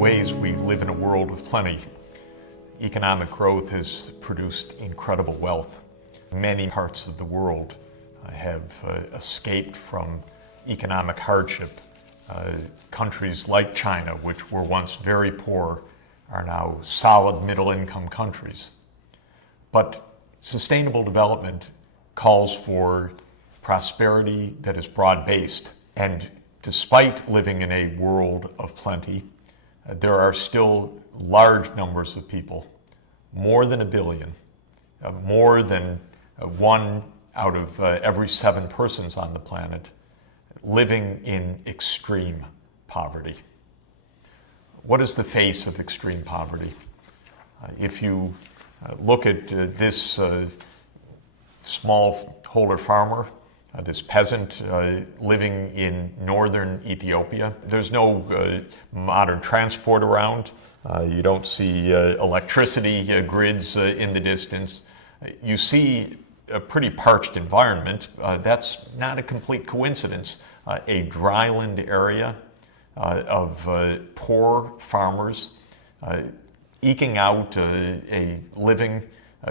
ways, we live in a world of plenty. Economic growth has produced incredible wealth. Many parts of the world have escaped from economic hardship. Countries like China, which were once very poor, are now solid middle-income countries. But sustainable development calls for prosperity that is broad-based. And despite living in a world of plenty, there are still large numbers of people, more than 1 billion, more than 1 out of every 7 persons on the planet, living in extreme poverty. What is the face of extreme poverty? If you look at this smallholder farmer, this peasant living in northern Ethiopia. There's no modern transport around. You don't see electricity grids in the distance. You see a pretty parched environment. That's not a complete coincidence. A dryland area of poor farmers eking out a living,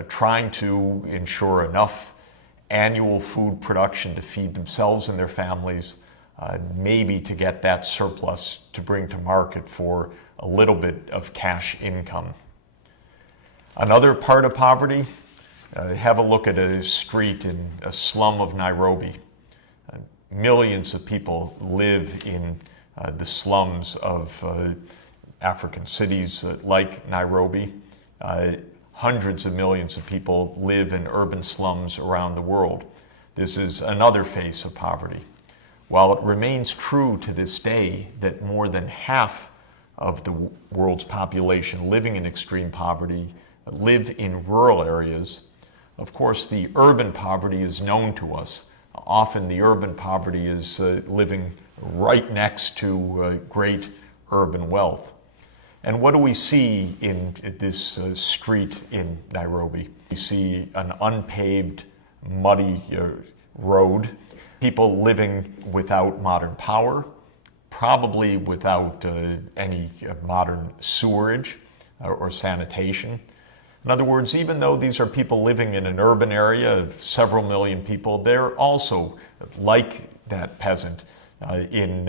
trying to ensure enough annual food production to feed themselves and their families, maybe to get that surplus to bring to market for a little bit of cash income. Another part of poverty, have a look at a street in a slum of Nairobi. Millions of people live in the slums of African cities like Nairobi. Hundreds of millions of people live in urban slums around the world. This is another face of poverty. While it remains true to this day that more than half of the world's population living in extreme poverty live in rural areas, of course the urban poverty is known to us. Often the urban poverty is living right next to great urban wealth. And what do we see in this street in Nairobi? We see an unpaved, muddy road, people living without modern power, probably without any modern sewerage or sanitation. In other words, even though these are people living in an urban area of several million people, they're also, like that peasant in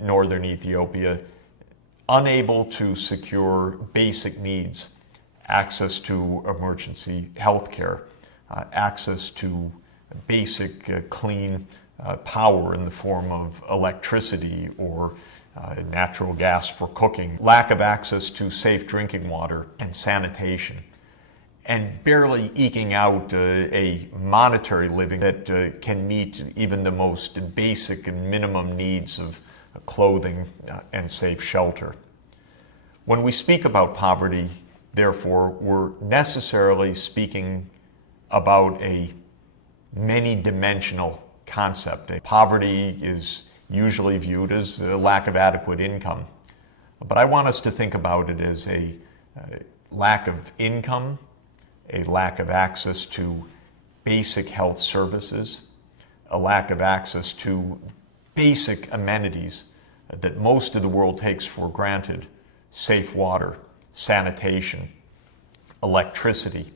northern Ethiopia, unable to secure basic needs, access to emergency health care, access to basic clean power in the form of electricity or natural gas for cooking, lack of access to safe drinking water and sanitation, and barely eking out a monetary living that can meet even the most basic and minimum needs of clothing and safe shelter. When we speak about poverty, therefore, we're necessarily speaking about a many-dimensional concept. Poverty is usually viewed as a lack of adequate income, but I want us to think about it as a lack of income, a lack of access to basic health services, a lack of access to basic amenities that most of the world takes for granted: safe water, sanitation, electricity,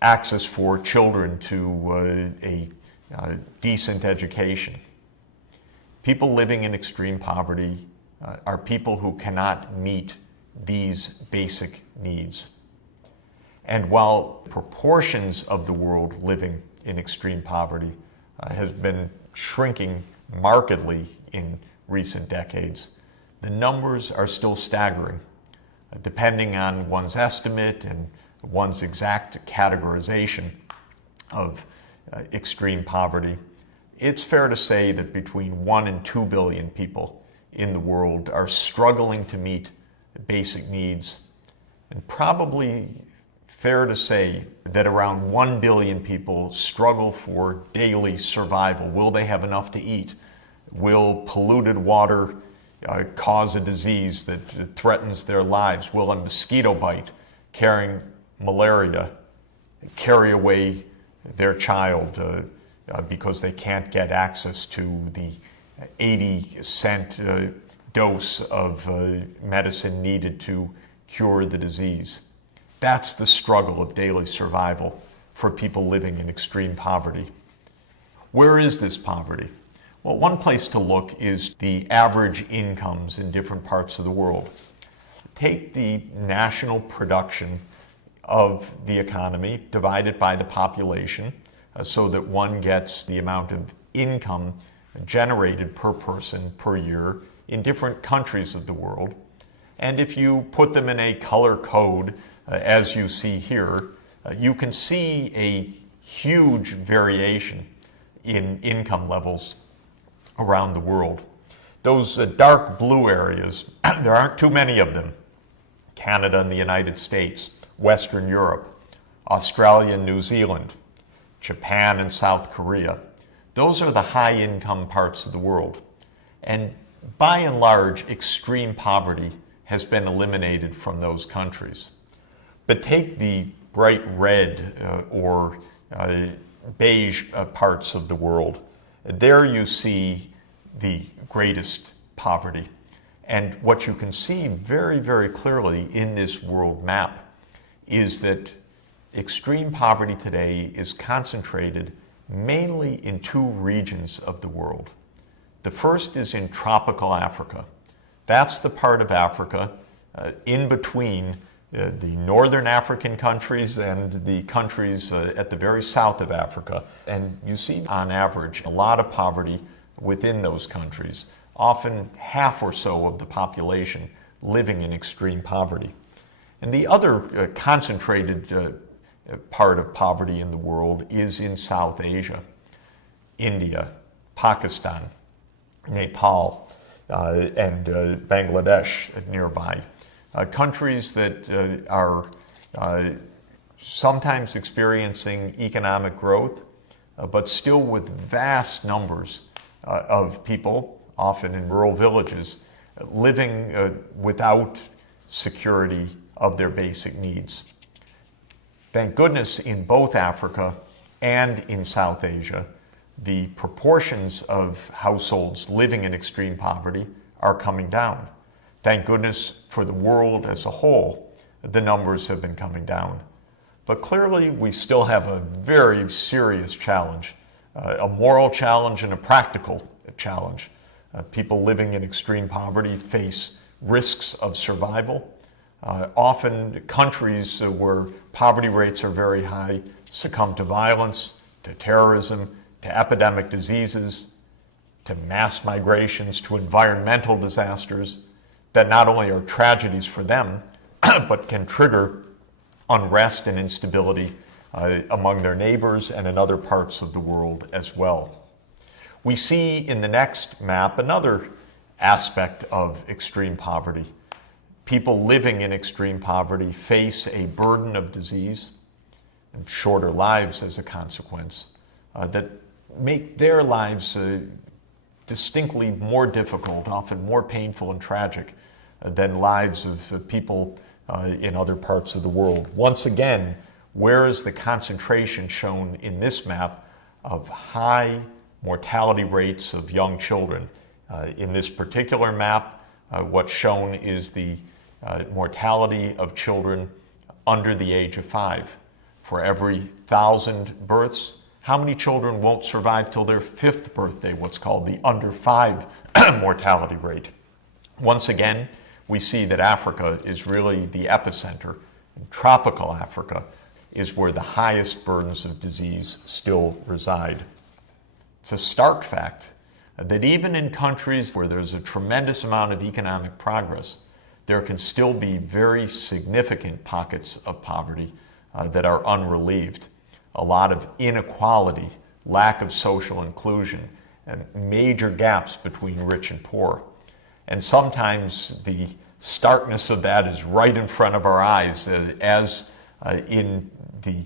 access for children to a decent education. People living in extreme poverty are people who cannot meet these basic needs. And while proportions of the world living in extreme poverty has been shrinking markedly in recent decades, the numbers are still staggering. Depending on one's estimate and one's exact categorization of extreme poverty, it's fair to say that between 1 and 2 billion people in the world are struggling to meet basic needs, and probably fair to say that around 1 billion people struggle for daily survival. Will they have enough to eat? Will polluted water cause a disease that threatens their lives? Will a mosquito bite carrying malaria carry away their child because they can't get access to the 80-cent dose of medicine needed to cure the disease. That's the struggle of daily survival for people living in extreme poverty. Where is this poverty? Well, one place to look is the average incomes in different parts of the world. Take the national production of the economy, divide it by the population, so that one gets the amount of income generated per person per year in different countries of the world. And if you put them in a color code, as you see here, you can see a huge variation in income levels around the world. Those dark blue areas, there aren't too many of them. Canada and the United States, Western Europe, Australia and New Zealand, Japan and South Korea. Those are the high income parts of the world. And by and large, extreme poverty has been eliminated from those countries. But take the bright red or beige parts of the world. There you see the greatest poverty. And what you can see very, very clearly in this world map is that extreme poverty today is concentrated mainly in two regions of the world. The first is in tropical Africa. That's the part of Africa in between the northern African countries and the countries at the very south of Africa. And you see, on average, a lot of poverty within those countries, often half or so of the population living in extreme poverty. And the other concentrated part of poverty in the world is in South Asia, India, Pakistan, Nepal, and Bangladesh nearby. Countries that are sometimes experiencing economic growth, but still with vast numbers of people, often in rural villages, living without security of their basic needs. Thank goodness in both Africa and in South Asia, the proportions of households living in extreme poverty are coming down. Thank goodness for the world as a whole, the numbers have been coming down. But clearly we still have a very serious challenge, a moral challenge and a practical challenge. People living in extreme poverty face risks of survival. Often countries where poverty rates are very high succumb to violence, to terrorism, to epidemic diseases, to mass migrations, to environmental disasters that not only are tragedies for them, but can trigger unrest and instability among their neighbors and in other parts of the world as well. We see in the next map another aspect of extreme poverty. People living in extreme poverty face a burden of disease and shorter lives as a consequence that make their lives distinctly more difficult, often more painful and tragic than lives of people in other parts of the world. Once again, where is the concentration shown in this map of high mortality rates of young children? In this particular map, what's shown is the mortality of children under the age of 5. For every 1,000 births, how many children won't survive till their 5th birthday, what's called the under 5 mortality rate? Once again, we see that Africa is really the epicenter. Tropical Africa is where the highest burdens of disease still reside. It's a stark fact that even in countries where there's a tremendous amount of economic progress, there can still be very significant pockets of poverty that are unrelieved. A lot of inequality, lack of social inclusion, and major gaps between rich and poor. And sometimes the starkness of that is right in front of our eyes, as in the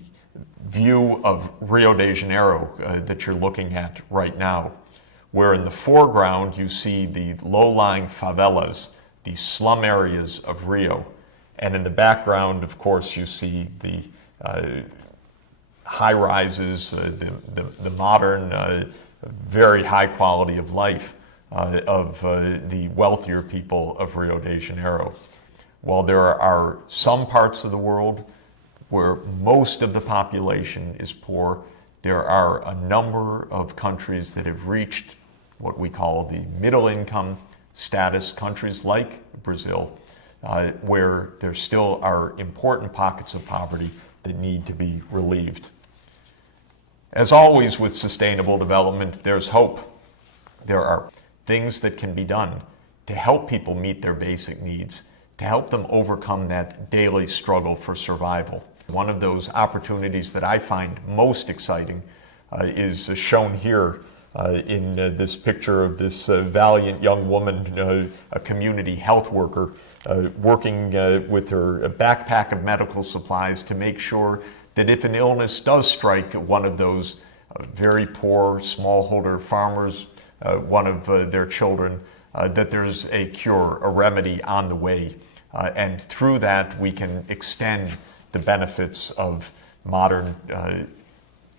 view of Rio de Janeiro that you're looking at right now, where in the foreground you see the low-lying favelas, the slum areas of Rio. And in the background, of course, you see the high rises, the modern, very high quality of life of the wealthier people of Rio de Janeiro. While there are some parts of the world where most of the population is poor, there are a number of countries that have reached what we call the middle income status, countries like Brazil, where there still are important pockets of poverty that need to be relieved. As always with sustainable development, there's hope. There are things that can be done to help people meet their basic needs, to help them overcome that daily struggle for survival. One of those opportunities that I find most exciting is shown here in this picture of this valiant young woman, a community health worker, working with her backpack of medical supplies to make sure that if an illness does strike one of those very poor smallholder farmers, one of their children, that there's a cure, a remedy on the way. And through that, we can extend the benefits of modern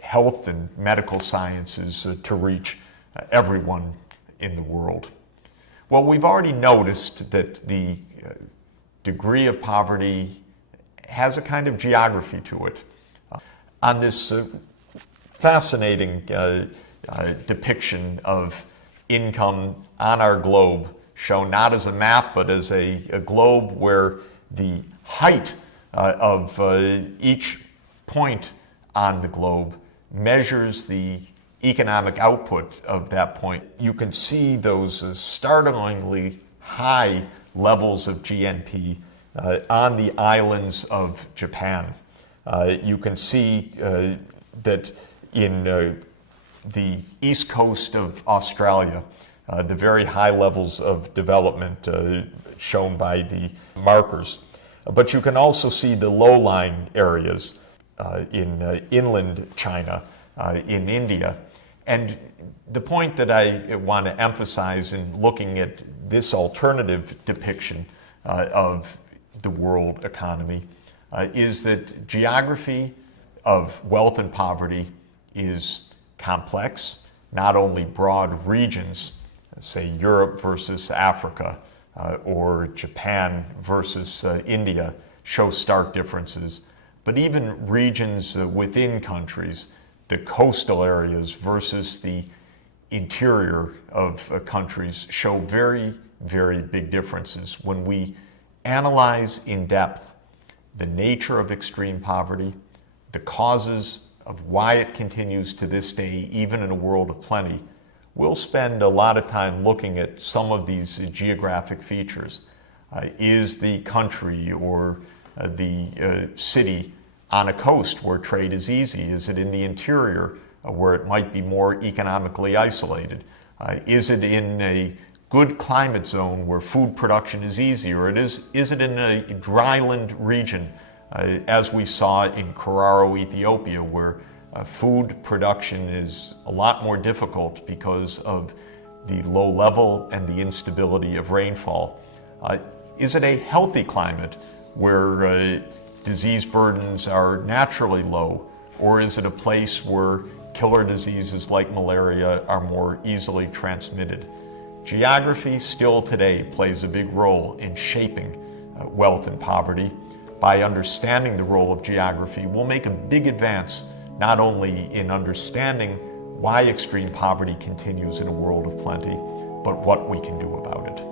health and medical sciences to reach everyone in the world. Well, we've already noticed that the degree of poverty has a kind of geography to it. On this fascinating depiction of income on our globe, shown not as a map, but as a globe where the height of each point on the globe measures the economic output of that point. You can see those startlingly high levels of GNP on the islands of Japan. You can see that in the east coast of Australia, the very high levels of development shown by the markers. But you can also see the low-lying areas in inland China, in India. And the point that I want to emphasize in looking at this alternative depiction of the world economy is that geography of wealth and poverty is complex, not only broad regions, say Europe versus Africa, or Japan versus India, show stark differences, but even regions within countries, the coastal areas versus the interior of countries, show very, very big differences. When we analyze in depth the nature of extreme poverty, the causes of why it continues to this day, even in a world of plenty, we'll spend a lot of time looking at some of these geographic features. Is the country or the city on a coast where trade is easy? Is it in the interior where it might be more economically isolated? Is it in a good climate zone where food production is easy? Or is it in a dryland region, as we saw in Carbono, Ethiopia, where food production is a lot more difficult because of the low level and the instability of rainfall? Is it a healthy climate where disease burdens are naturally low? Or is it a place where killer diseases like malaria are more easily transmitted? Geography still today plays a big role in shaping wealth and poverty. By understanding the role of geography, we'll make a big advance not only in understanding why extreme poverty continues in a world of plenty, but what we can do about it.